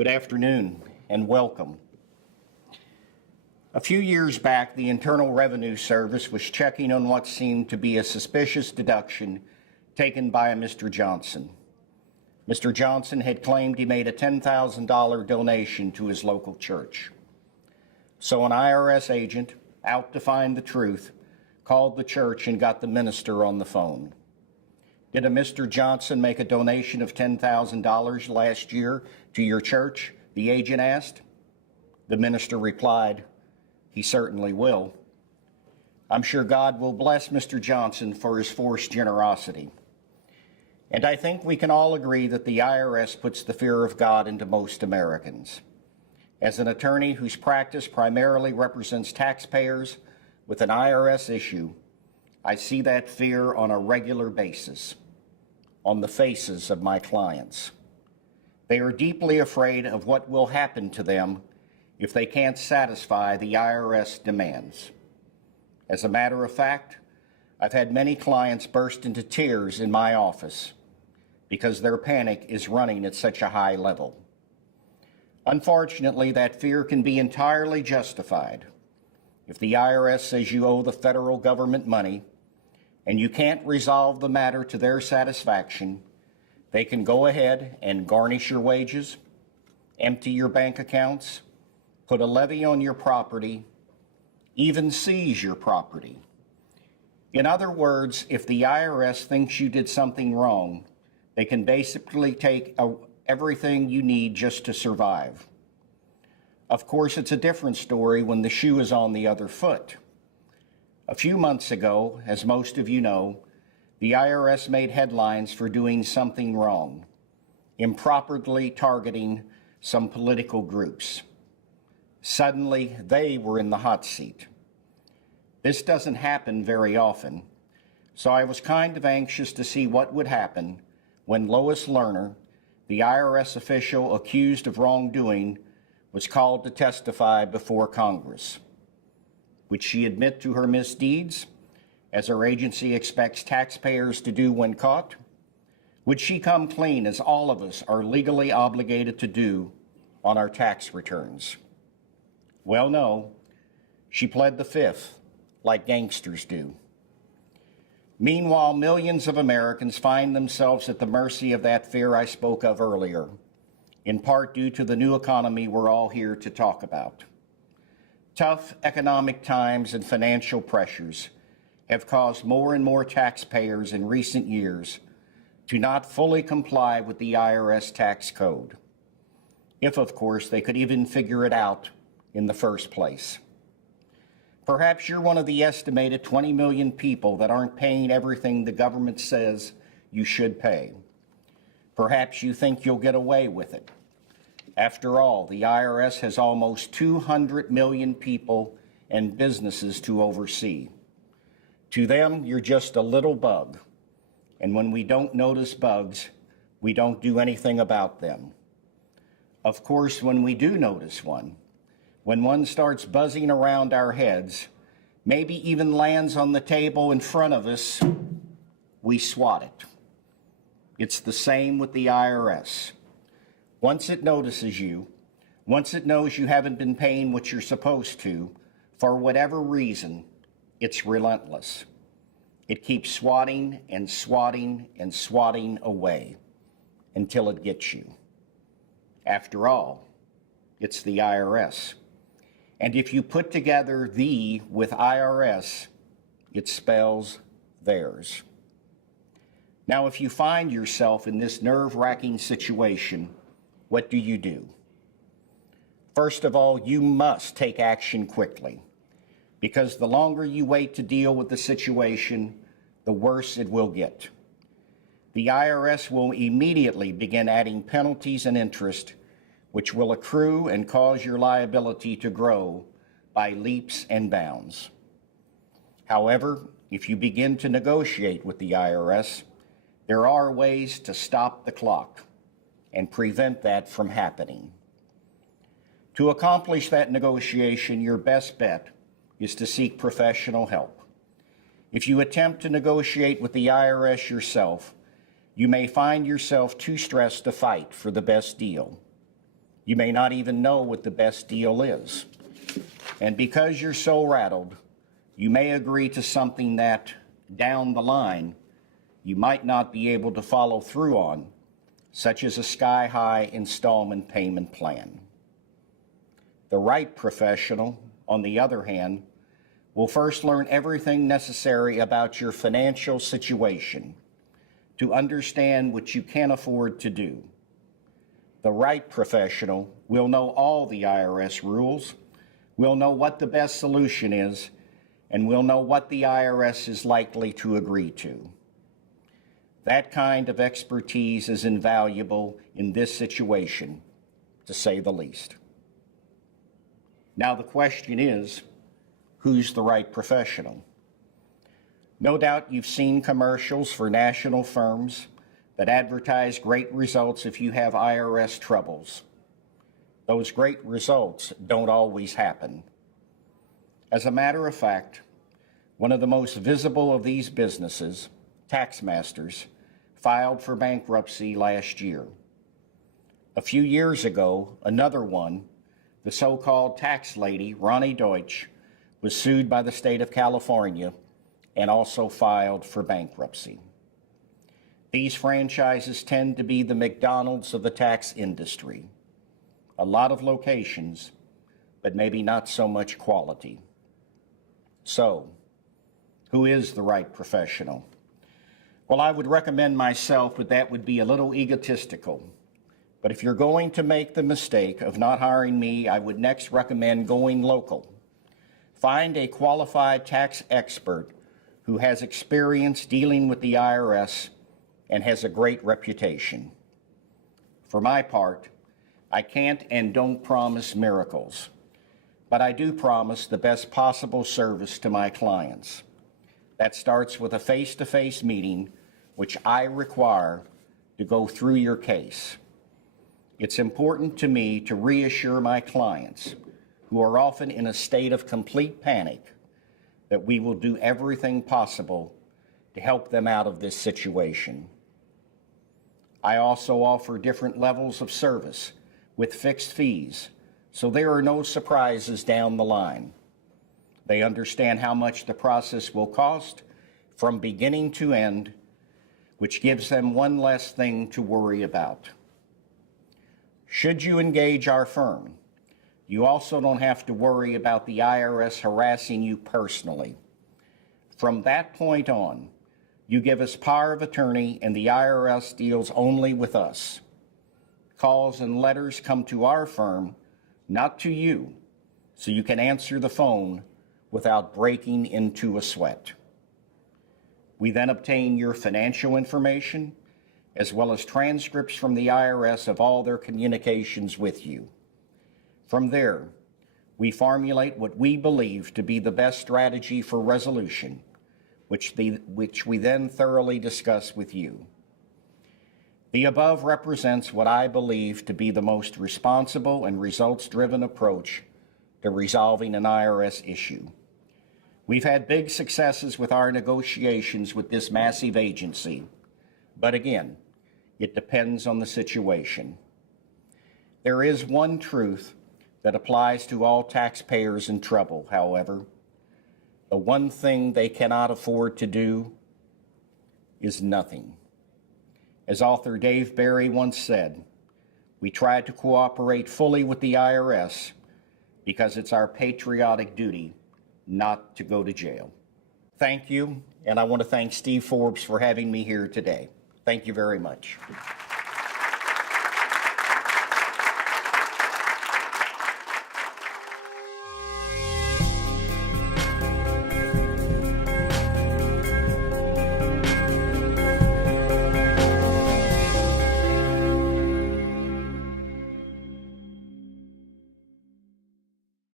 Good afternoon and welcome. A few years back, the Internal Revenue Service was checking on what seemed to be a suspicious deduction taken by a Mr. Johnson. Mr. Johnson had claimed he made a $10,000 donation to his local church. So an IRS agent, out to find the truth, called the church and got the minister on the phone. Did a Mr. Johnson make a donation of $10,000 last year to your church? The agent asked. The minister replied, he certainly will. I'm sure God will bless Mr. Johnson for his forced generosity. And I think we can all agree that the IRS puts the fear of God into most Americans. As an attorney whose practice primarily represents taxpayers with an IRS issue, I see that fear on a regular basis on the faces of my clients. They are deeply afraid of what will happen to them if they can't satisfy the IRS demands. As a matter of fact, I've had many clients burst into tears in my office because their panic is running at such a high level. Unfortunately, that fear can be entirely justified. If the IRS says you owe the federal government money and you can't resolve the matter to their satisfaction, they can go ahead and garnish your wages, empty your bank accounts, put a levy on your property, even seize your property. In other words, if the IRS thinks you did something wrong, they can basically take everything you need just to survive. Of course, it's a different story when the shoe is on the other foot. A few months ago, as most of you know, the IRS made headlines for doing something wrong, improperly targeting some political groups. Suddenly, they were in the hot seat. This doesn't happen very often, so I was kind of anxious to see what would happen when Lois Lerner, the IRS official accused of wrongdoing, was called to testify before Congress. Would she admit to her misdeeds, as her agency expects taxpayers to do when caught? Would she come clean, as all of us are legally obligated to do on our tax returns? Well, no. She pled the fifth, like gangsters do. Meanwhile, millions of Americans find themselves at the mercy of that fear I spoke of earlier, in part due to the new economy we're all here to talk about. Tough economic times and financial pressures have caused more and more taxpayers in recent years to not fully comply with the IRS tax code, if, of course, they could even figure it out in the first place. Perhaps you're one of the estimated 20 million people that aren't paying everything the government says you should pay. Perhaps you think you'll get away with it. After all, the IRS has almost 200 million people and businesses to oversee. To them, you're just a little bug. And when we don't notice bugs, we don't do anything about them. Of course, when we do notice one, when one starts buzzing around our heads, maybe even lands on the table in front of us, we swat it. It's the same with the IRS. Once it notices you, once it knows you haven't been paying what you're supposed to, for whatever reason, it's relentless. It keeps swatting and swatting and swatting away until it gets you. After all, it's the IRS. And if you put together the with IRS, it spells theirs. Now, if you find yourself in this nerve-wracking situation, what do? First of all, you must take action quickly, because the longer you wait to deal with the situation, the worse it will get. The IRS will immediately begin adding penalties and interest, which will accrue and cause your liability to grow by leaps and bounds. However, if you begin to negotiate with the IRS, there are ways to stop the clock and prevent that from happening. To accomplish that negotiation, your best bet is to seek professional help. If you attempt to negotiate with the IRS yourself, you may find yourself too stressed to fight for the best deal. You may not even know what the best deal is. And because you're so rattled, you may agree to something that, down the line, you might not be able to follow through on, such as a sky-high installment payment plan. The right professional, on the other hand, will first learn everything necessary about your financial situation to understand what you can afford to do. The right professional will know all the IRS rules, will know what the best solution is, and will know what the IRS is likely to agree to. That kind of expertise is invaluable in this situation, to say the least. Now the question is, who's the right professional? No doubt you've seen commercials for national firms that advertise great results if you have IRS troubles. Those great results don't always happen. As a matter of fact, one of the most visible of these businesses, Taxmasters, filed for bankruptcy last year. A few years ago, another one, the so-called tax lady, Ronnie Deutsch, was sued by the state of California and also filed for bankruptcy. These franchises tend to be the McDonald's of the tax industry. A lot of locations, but maybe not so much quality. So, who is the right professional? Well, I would recommend myself, but that would be a little egotistical. But if you're going to make the mistake of not hiring me, I would next recommend going local. Find a qualified tax expert who has experience dealing with the IRS and has a great reputation. For my part, I can't and don't promise miracles, but I do promise the best possible service to my clients. That starts with a face-to-face meeting, which I require to go through your case. It's important to me to reassure my clients, who are often in a state of complete panic, that we will do everything possible to help them out of this situation. I also offer different levels of service with fixed fees, so there are no surprises down the line. They understand how much the process will cost from beginning to end, which gives them one less thing to worry about. Should you engage our firm, you also don't have to worry about the IRS harassing you personally. From that point on, you give us power of attorney and the IRS deals only with us. Calls and letters come to our firm, not to you, so you can answer the phone without breaking into a sweat. We then obtain your financial information, as well as transcripts from the IRS of all their communications with you. From there, we formulate what we believe to be the best strategy for resolution, which we then thoroughly discuss with you. The above represents what I believe to be the most responsible and results-driven approach to resolving an IRS issue. We've had big successes with our negotiations with this massive agency, but again, it depends on the situation. There is one truth that applies to all taxpayers in trouble, however. The one thing they cannot afford to do is nothing. As author Dave Barry once said, we try to cooperate fully with the IRS because it's our patriotic duty not to go to jail. Thank you, and I want to thank Steve Forbes for having me here today. Thank you very much.